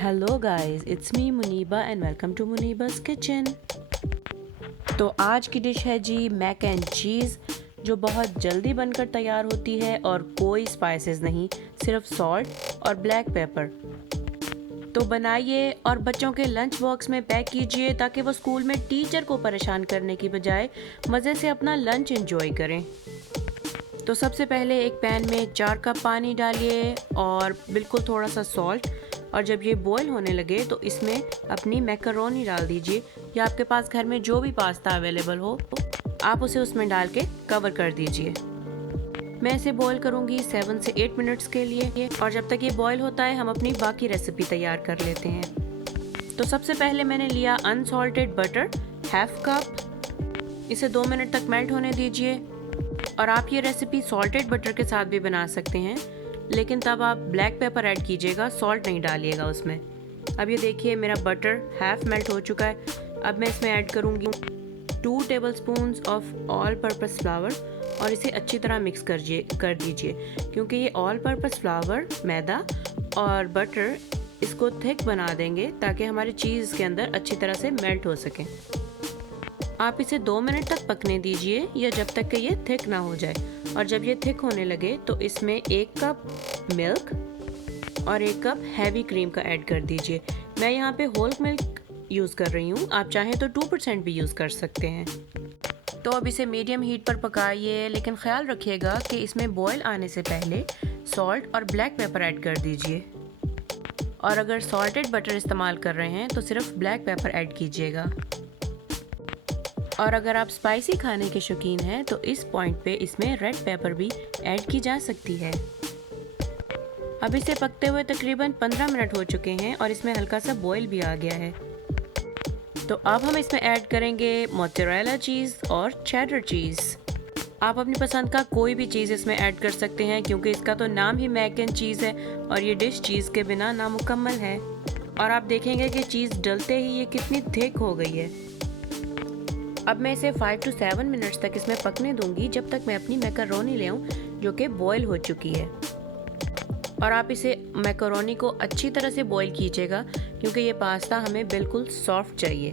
Hello guys, it's me Muniba and welcome to Muniba's kitchen. तो आज की डिश है जी मैक एंड चीज़, जो बहुत जल्दी बनकर तैयार होती है और कोई स्पाइसेस नहीं, सिर्फ सॉल्ट और ब्लैक पेपर। तो बनाइए और बच्चों के लंच बॉक्स में पैक कीजिए ताकि वो स्कूल में टीचर को परेशान करने की बजाय मज़े से अपना लंच एंजॉय करें। तो सबसे पहले एक पैन में 4 कप पानी डालिए और बिल्कुल थोड़ा सा सॉल्ट, और जब ये बॉईल होने लगे तो इसमें अपनी मैकरोनी डाल दीजिए, या आपके पास घर में जो भी पास्ता अवेलेबल हो आप उसे उसमें डाल के कवर कर दीजिए। मैं इसे बॉईल करूँगी 7 से 8 मिनट्स के लिए, और जब तक ये बॉईल होता है हम अपनी बाकी रेसिपी तैयार कर लेते हैं। तो सबसे पहले मैंने लिया अनसॉल्टेड बटर हाफ कप, इसे 2 मिनट तक मेल्ट होने दीजिए। और आप ये रेसिपी सॉल्टेड बटर के साथ भी बना सकते हैं, लेकिन तब आप ब्लैक पेपर ऐड कीजिएगा, सॉल्ट नहीं डालिएगा उसमें। अब ये देखिए मेरा बटर हाफ मेल्ट हो चुका है। अब मैं इसमें ऐड करूँगी 2 tablespoons of all purpose flower, और इसे अच्छी तरह मिक्स कर दीजिए, क्योंकि ये ऑल पर्पस फ्लावर, मैदा और बटर इसको थिक बना देंगे ताकि हमारी चीज़ के अंदर अच्छी तरह से मेल्ट हो सके। आप इसे 2 मिनट तक पकने दीजिए, या जब तक कि ये थिक ना हो जाए। और जब ये थिक होने लगे तो इसमें 1 कप मिल्क और 1 कप हैवी क्रीम का ऐड कर दीजिए। मैं यहाँ पे होल मिल्क यूज़ कर रही हूँ, आप चाहें तो 2% भी यूज़ कर सकते हैं। तो अब इसे मीडियम हीट पर पकाइए, लेकिन ख्याल रखिएगा कि इसमें बॉयल आने से पहले सॉल्ट और ब्लैक पेपर ऐड कर दीजिए। और अगर सॉल्टेड बटर इस्तेमाल कर रहे हैं तो सिर्फ ब्लैक पेपर ऐड कीजिएगा। और अगर आप स्पाइसी खाने के शौकीन हैं तो इस पॉइंट पे इसमें रेड पेपर भी ऐड की जा सकती है। अब इसे पकते हुए तकरीबन 15 मिनट हो चुके हैं और इसमें हल्का सा बॉयल भी आ गया है। तो अब हम इसमें ऐड करेंगे मोज़रेला चीज़ और चेडर चीज़। आप अपनी पसंद का कोई भी चीज़ इसमें ऐड कर सकते हैं, क्योंकि इसका तो नाम ही मैक एंड चीज़ है और ये डिश चीज़ के बिना नामुकम्मल है। और आप देखेंगे कि चीज़ डलते ही ये कितनी थिक हो गई है। अब मैं इसे 5 to 7 मिनट्स तक इसमें पकने दूंगी, जब तक मैं अपनी मैकरोनी ले आऊँ जो कि बॉईल हो चुकी है। और आप इसे मैकरोनी को अच्छी तरह से बॉईल कीजिएगा, क्योंकि ये पास्ता हमें बिल्कुल सॉफ्ट चाहिए।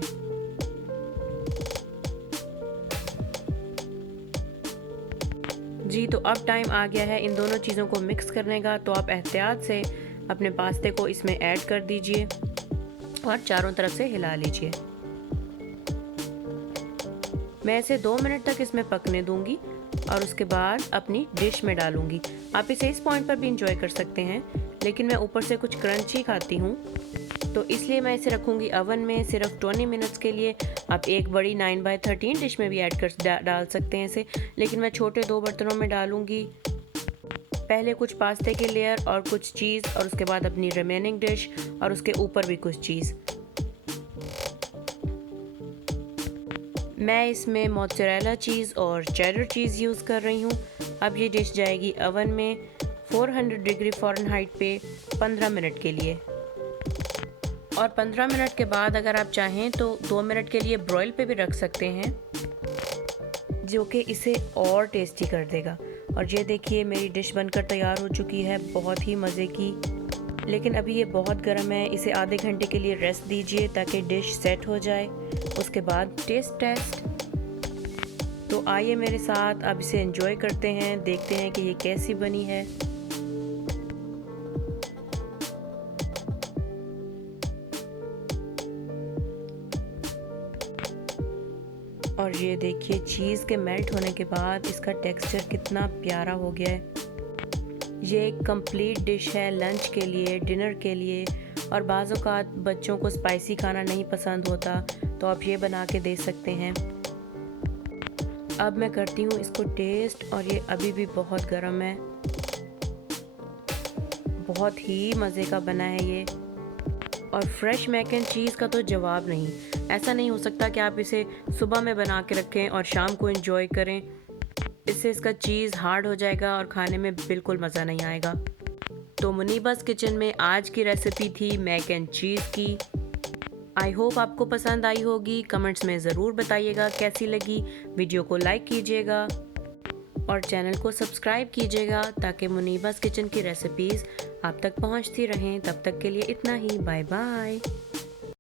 जी, तो अब टाइम आ गया है इन दोनों चीज़ों को मिक्स करने का। तो आप एहतियात से अपने पास्ते को इसमें ऐड कर दीजिए और चारों तरफ से हिला लीजिए। मैं इसे 2 मिनट तक इसमें पकने दूंगी और उसके बाद अपनी डिश में डालूंगी। आप इसे इस पॉइंट पर भी इंजॉय कर सकते हैं, लेकिन मैं ऊपर से कुछ क्रंची खाती हूँ, तो इसलिए मैं इसे रखूँगी ओवन में सिर्फ 20 मिनट्स के लिए। आप एक बड़ी 9x13 डिश में भी ऐड कर डाल सकते हैं इसे, लेकिन मैं छोटे 2 बर्तनों में डालूँगी। पहले कुछ पास्ते के लेयर और कुछ चीज़, और उसके बाद अपनी रिमेनिंग डिश, और उसके ऊपर भी कुछ चीज़। मैं इसमें मोज़रेला चीज़ और चेडर चीज़ यूज़ कर रही हूँ। अब ये डिश जाएगी ओवन में 400 डिग्री फ़ारेनहाइट पे 15 मिनट के लिए। और 15 मिनट के बाद अगर आप चाहें तो 2 मिनट के लिए ब्रॉयल पे भी रख सकते हैं, जो कि इसे और टेस्टी कर देगा। और ये देखिए मेरी डिश बनकर तैयार हो चुकी है, बहुत ही मज़े की। लेकिन अभी ये बहुत गर्म है, इसे आधे घंटे के लिए रेस्ट दीजिए ताकि डिश सेट हो जाए। उसके बाद टेस्ट। तो आइए मेरे साथ अब इसे एंजॉय करते हैं, देखते हैं कि ये कैसी बनी है। और ये देखिए चीज़ के मेल्ट होने के बाद इसका टेक्सचर कितना प्यारा हो गया है। ये एक कंप्लीट डिश है लंच के लिए, डिनर के लिए। और बाज़ औक़ात बच्चों को स्पाइसी खाना नहीं पसंद होता, तो आप ये बना के दे सकते हैं। अब मैं करती हूँ इसको टेस्ट, और ये अभी भी बहुत गर्म है। बहुत ही मज़े का बना है ये। और फ्रेश मैक एंड चीज़ का तो जवाब नहीं। ऐसा नहीं हो सकता कि आप इसे सुबह में बना के रखें और शाम को एंजॉय करें। इससे इसका चीज़ हार्ड हो जाएगा और खाने में बिल्कुल मज़ा नहीं आएगा। तो मुनीबा's किचन में आज की रेसिपी थी मैक एंड चीज़ की। आई होप आपको पसंद आई होगी। कमेंट्स में ज़रूर बताइएगा कैसी लगी। वीडियो को लाइक कीजिएगा और चैनल को सब्सक्राइब कीजिएगा ताकि मुनीबास किचन की रेसिपीज़ आप तक पहुंचती रहें। तब तक के लिए इतना ही, बाय बाय।